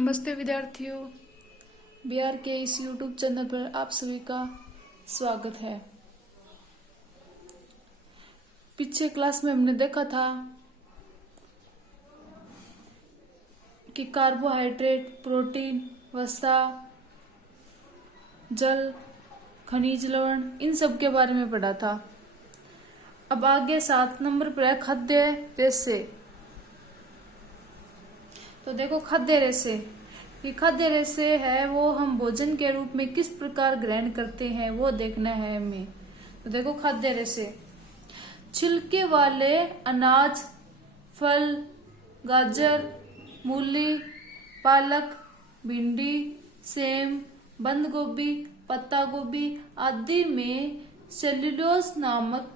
नमस्ते विद्यार्थियों, बिहार के इस YouTube चैनल पर आप सभी का स्वागत है। पिछले क्लास में हमने देखा था कि कार्बोहाइड्रेट, प्रोटीन, वसा, जल, खनिज लवण, इन सब के बारे में पढ़ा था। अब आगे 7 नंबर पर है खाद्य रेशे। तो देखो खाद्य रेशे, ये खाद्य रेशे है वो हम भोजन के रूप में किस प्रकार ग्रहण करते हैं वो देखना है हमें। तो देखो खाद्य रेशे, छिलके वाले अनाज, फल, गाजर, मूली, पालक, भिंडी, सेम, बंद गोभी, पत्ता गोभी आदि में सेल्यूलोज नामक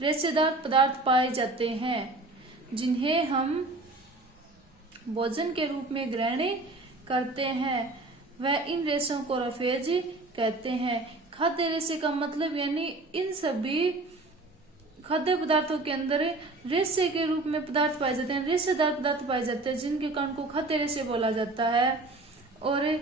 रेशेदार पदार्थ पाए जाते हैं, जिन्हें हम भोजन के रूप में ग्रहण करते हैं। वह इन रेशों को रफेज कहते हैं। खाद्य रेशे का मतलब यानी इन सभी खाद्य पदार्थों के अंदर रेशे के रूप में पदार्थ पाए जाते हैं, रेशेदार पदार्थ पाए जाते हैं, जिनके कारण को खाद्य रेशे बोला जाता है और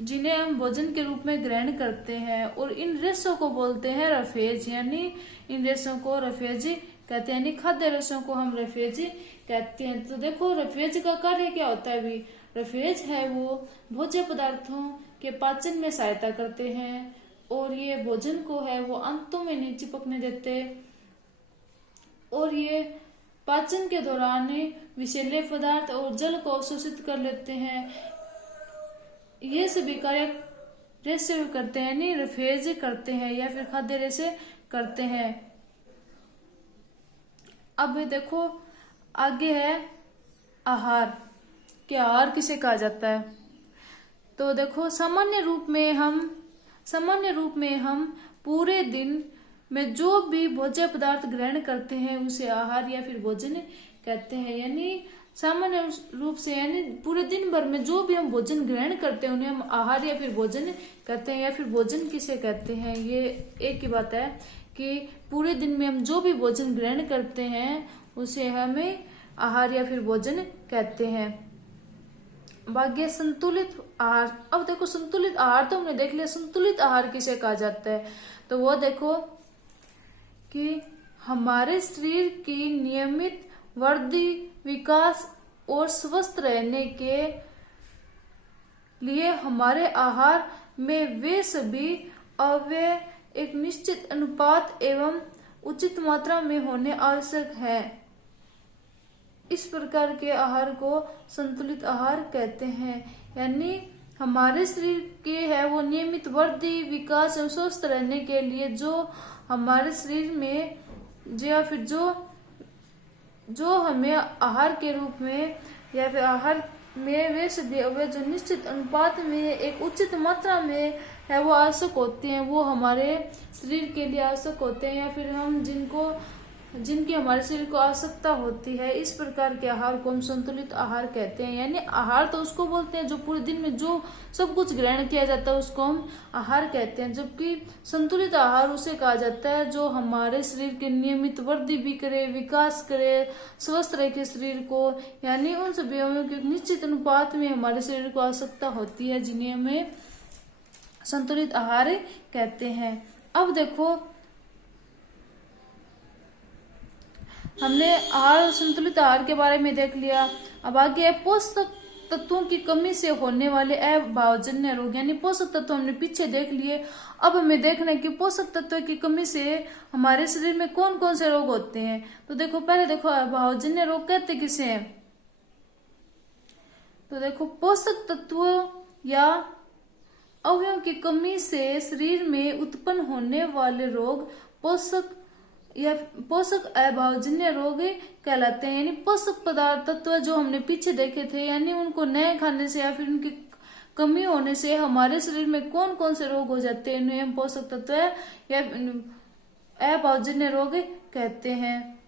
जिन्हें हम भोजन के रूप में ग्रहण करते हैं। और इन रेशों को बोलते हैं रफेज, यानी इन रेशों को रफेज कहते हैं, यानी खाद्य रेशों को हम रफेज कहते हैं। तो देखो रफेज का कार्य क्या होता है भी, रफेज है वो भोज्य पदार्थों के पाचन में सहायता करते हैं और ये भोजन को है वो आंतों में नहीं चिपकने देते और ये पाचन के दौरान विषैले पदार्थ और जल को अवशोषित कर लेते हैं। ये सभी कार्य रेशे करते हैं, यानी रफेज करते हैं या फिर खाद्य रेशे करते हैं। अब देखो आगे है आहार, कि आहार किसे कहा जाता है। तो देखो सामान्य रूप में हम पूरे दिन में जो भी भोज्य पदार्थ ग्रहण करते हैं उसे आहार या फिर भोजन कहते हैं। यानी सामान्य रूप से यानी पूरे दिन भर में जो भी हम भोजन ग्रहण करते हैं उन्हें हम आहार या फिर भोजन कहते हैं। या फिर भोजन किसे कहते हैं, ये एक ही बात है कि पूरे दिन में हम जो भी भोजन ग्रहण करते हैं उसे हमें आहार या फिर भोजन कहते हैं। भाग्य संतुलित आहार। अब देखो संतुलित आहार तो हमने देख लिया, संतुलित आहार किसे कहा जाता है। तो वो देखो कि हमारे शरीर की नियमित वृद्धि, विकास और स्वस्थ रहने के लिए हमारे आहार में वे सभी अवयव एक निश्चित अनुपात एवं उचित मात्रा में होने आवश्यक है। इस प्रकार के आहार को संतुलित आहार कहते हैं। यानी हमारे शरीर के है वो नियमित वृद्धि, विकास और स्वस्थ रहने के लिए जो हमारे शरीर में या फिर जो हमें आहार के रूप में या फिर आहार में वे सभी अवयव जो निश्चित अनुपात में एक उचित मात्रा में है वो आवश्यक होते हैं, वो हमारे शरीर के लिए आवश्यक होते हैं या फिर हम जिनकी हमारे शरीर को आवश्यकता होती है। इस प्रकार के आहार को हम संतुलित आहार कहते हैं। यानी आहार तो उसको बोलते हैं जो पूरे दिन में जो सब कुछ ग्रहण किया जाता है उसको हम आहार कहते हैं, जबकि संतुलित आहार उसे कहा जाता है जो हमारे शरीर के नियमित वृद्धि भी करे, विकास करे, स्वस्थ रखे शरीर को, यानी उन सभी अवयवों के निश्चित अनुपात में हमारे शरीर को आवश्यकता होती है, जिन्हें हमें संतुलित आहार कहते हैं। अब देखो हमने आहार और संतुलित आहार के बारे में देख लिया। अब आगे है पोषक तत्वों की कमी से होने वाले अभावजन्य रोग, यानी पोषक तत्व हमने पीछे देख लिए। अब हमें देखना है कि पोषक तत्व की कमी से हमारे शरीर में कौन कौन से रोग होते हैं। तो देखो पहले देखो अभावजन्य रोग कहते किसे हैं। तो देखो पोषक तत्वों या अवयवों की कमी से शरीर में उत्पन्न होने वाले रोग पोषक अभावजन्य रोग कहलाते हैं। यानी पोषक पदार्थ तत्व जो हमने पीछे देखे थे, यानी उनको नए खाने से या फिर उनकी कमी होने से हमारे शरीर में कौन कौन से रोग हो जाते हैं, इन्हें हम पोषक तत्व या अभावजन्य रोग कहते हैं।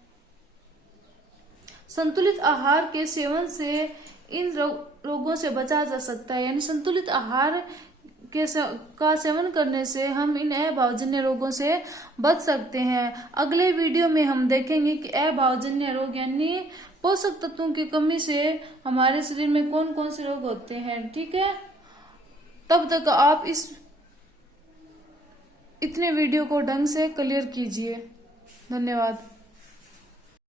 संतुलित आहार के सेवन से इन रोगों से बचा जा सकता है। यानी संतुलित आहार का सेवन करने से हम इन अभावजन्य रोगों से बच सकते हैं। अगले वीडियो में हम देखेंगे कि अभावजन्य रोग यानी पोषक तत्वों की कमी से हमारे शरीर में कौन कौन से रोग होते हैं। ठीक है, तब तक आप इतने वीडियो को ढंग से क्लियर कीजिए। धन्यवाद।